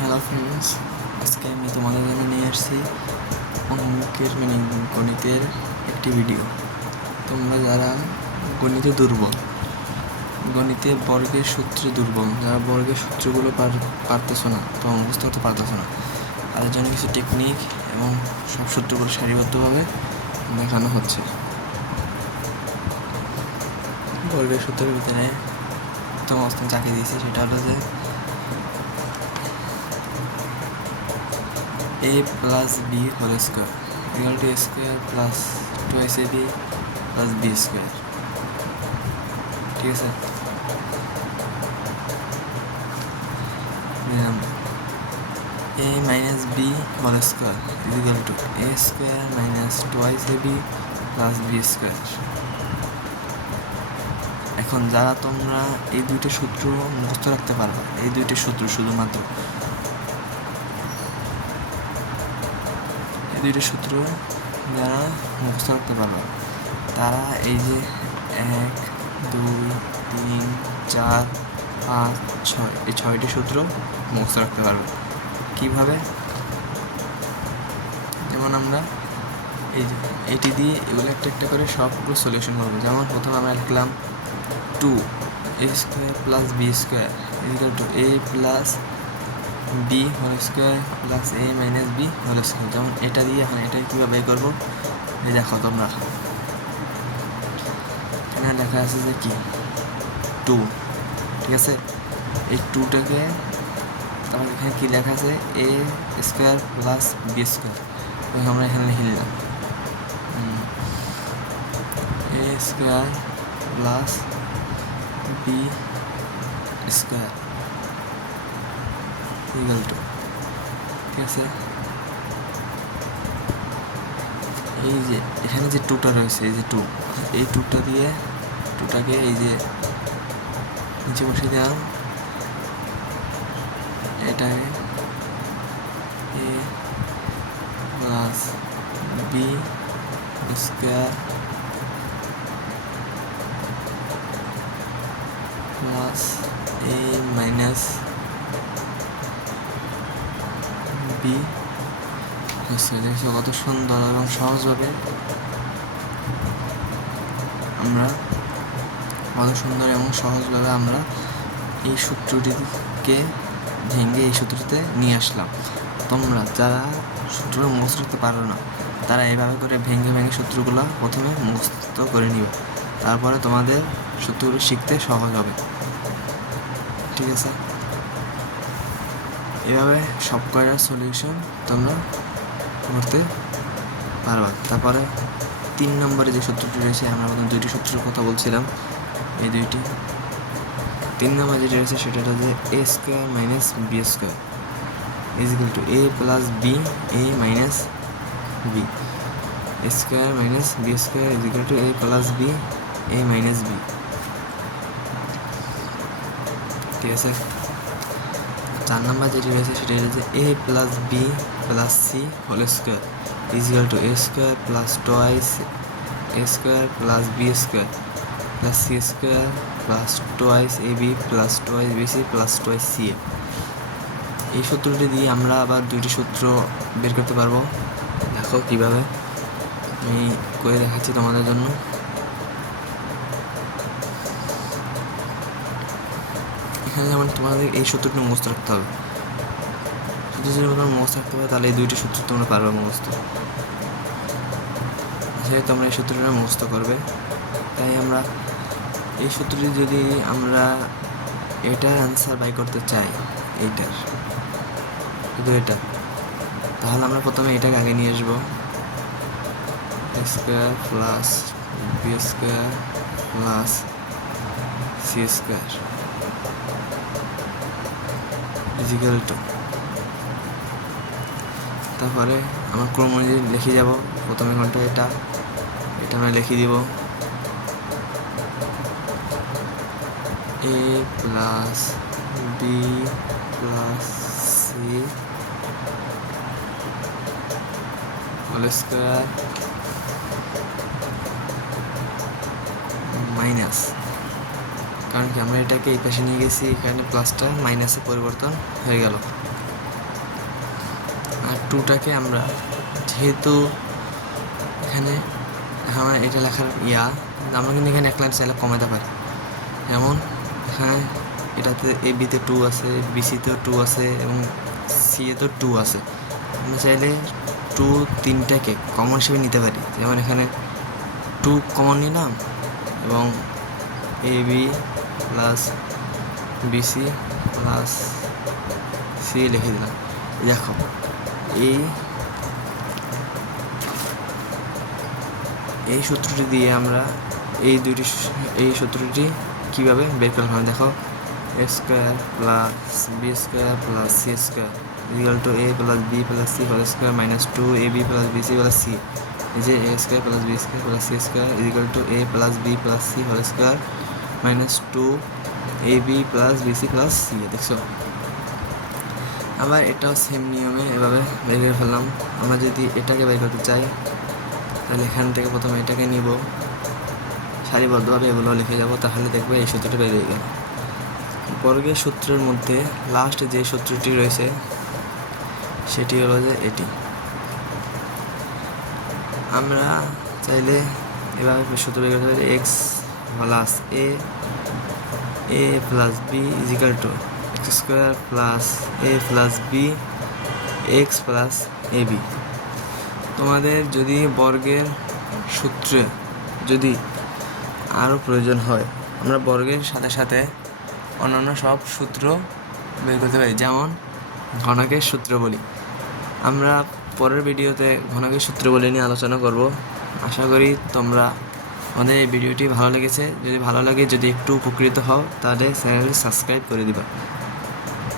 Hello friends, আজকে আমি তোমাদের জন্য নিয়ে আসছি অঙ্কের গণিতের একটি ভিডিও। তোমরা যারা গণিতে দুর্বল, গণিতে বর্গের সূত্রে দুর্বল, যারা বর্গের সূত্রগুলো পারতেছো না, তো মুখস্থ করতে পারতেছো না, তাদের জন্য কিছু টেকনিক এবং সব সূত্রগুলো সারিবদ্ধভাবে দেখানো হচ্ছে। বর্গের সূত্রের ভিতরে তোমার অবস্থান চাকিয়ে দিয়েছি, সেটা হলো যে a plus b whole square equal to a square plus twice ab plus b square। ঠিক আছে, a minus b whole square is equal to a square minus twice ab plus b square। এখন যারা তোমরা এই দুইটা সূত্র মুখস্থ রাখতে পারো, এই দুইটা সূত্র শুধুমাত্র এই দুইটা সূত্র যারা মুখস্থ রাখতে পারো, তারা এই যে 1, 2, 3, 4, 5, 6 এই 6টি সূত্র মুখস্থ রাখতে পারবে। কীভাবে? যেমন আমরা এই যে এটি দিয়ে এগুলো একটা একটা করে সবগুলো সলিউশন করবো। যেমন প্রথমে আমরা লিখলাম 2 a square plus B square equal to a plus B whole square plus a minus B whole square. যেমন এটা দিয়ে এখন এটা কীভাবে বের করবো, এই দেখো তোমরা এখানে লেখা আছে যে কি 2, ঠিক আছে। এই 2টাকে তারপর এখানে কী লেখা আছে a square plus B square, আমরা এখানে লিখে নিলাম a square plus B square equal to, ঠিক আছে। এই যে এখানে যে 2টা রয়েছে, এই যে 2, এই 2টা দিয়ে 2টাকে এই যে নিচে বসিয়ে দিলাম, এটাকে a plus B square plus a minus B দেখছো কত সুন্দর এবং সহজভাবে আমরা এই সূত্রটিকে ভেঙে এই সূত্রটিতে নিয়ে আসলাম। তোমরা যারা সূত্র মুখস্থ করতে পারো না, তারা এইভাবে করে ভেঙে ভেঙে সূত্রগুলো প্রথমে মুখস্থ করে নিবে, তারপরে তোমাদের সূত্রগুলো শিখতে সহজ হবে। ঠিক আছে, এভাবে সব কয়টার সলিউশন তোমরা করতে পারবা। তারপরে 3 নম্বরে যে সূত্রটি রয়েছে, আমরা প্রথম 2টি সূত্রের কথা বলছিলাম, এই 2টি। 3 নম্বরে যেটা রয়েছে সেটা হলো যে a square minus B square is equal to a plus B a minus B, a square minus B square is equal to a plus B a minus B. ঠিক আছে, 4 নম্বর যেটি রয়েছে সেটা হচ্ছে a plus B plus C whole square is equal to a square plus twice a square plus B square plus C square plus twice A B plus twice B C plus twice C এ। এই সূত্রটি দিয়ে আমরা আবার 2টি সূত্র বের করতে পারবো। দেখো কীভাবে, আমি করে দেখাচ্ছি তোমাদের জন্য। এখানে যেমন তোমাদের এই সূত্রটি মুখস্থ রাখতে হবে, যদি তোমরা মুখস্থ রাখতে পারো তাহলে এই 2টি সূত্র তোমরা পারবে মুখস্থ। যেহেতু তোমরা এই সূত্রটা মুখস্থ করবে, তাই আমরা এই সূত্রটি যদি আমরা এটার অ্যান্সার বাই করতে চাই, এইটার শুধু এটা, তাহলে আমরা প্রথমে এটাকে আগে নিয়ে আসবো, a square plus B square plus C square is equal to, তারপরে আমার ক্রম অনুযায়ী লিখে যাব। প্রথমে ঘন্টা এটা আমরা লিখে দিব a plus B plus C whole square minus, কারণ কি আমরা এটাকে এই পাশে নিয়ে গেছি, এখানে প্লাসটা মাইনাসে পরিবর্তন হয়ে গেল। আর টুটাকে আমরা যেহেতু এখানে আমার এটা লেখার আমরা কিন্তু এখানে এক লাইন চাইলে কমাতে পারি। যেমন এখানে এটাতে এ বিতে 2 আছে, বিসিতেও 2 আছে এবং সিএতেও 2 আছে। আমরা চাইলে 2 তিনটাকে কমন হিসেবে নিতে পারি। যেমন এখানে 2 কমন নিলাম এবং A B plus BC plus C লিখে দিলাম। দেখো এই সূত্রটি দিয়ে আমরা এই সূত্রটি কীভাবে বের করলাম দেখো, A square plus B square plus C square equal to A plus B plus C whole square minus 2 A B plus B C plus C. এই যে A square plus B square plus C square equal to A plus B plus C whole square minus 2 A B plus B C plus C. দেখছো, আবার এটাও same নিয়মে এভাবে বের করে ফেললাম। আমরা যদি এটাকে বের করতে চাই তাহলে এখান থেকে প্রথমে এটাকে নিব, সারিবদ্ধভাবে এগুলো লিখে যাব, তাহলে দেখবে এই সূত্রটি বের হয়ে গেল। বর্গের সূত্রের মধ্যে লাস্ট যে সূত্রটি রয়েছে সেটি হলো যে এটি। আমরা চাইলে এভাবে সূত্র বের করতে পারি, X plus A plus B is equal to X square plus A plus B X plus A B. তোমাদের যদি বর্গের সূত্রে যদি আরও প্রয়োজন হয়, আমরা বর্গের সাথে সাথে অন্যান্য সব সূত্র বের করতে পারি, যেমন ঘনকের সূত্র বলি। আমরা পরের ভিডিওতে ঘনকের সূত্র বলি নিয়ে আলোচনা করব। আশা করি তোমরা আমাদের এই ভিডিওটি ভালো লেগেছে। যদি ভালো লাগে, যদি একটু উপকৃত হও, তাহলে চ্যানেলটি সাবস্ক্রাইব করে দিবা।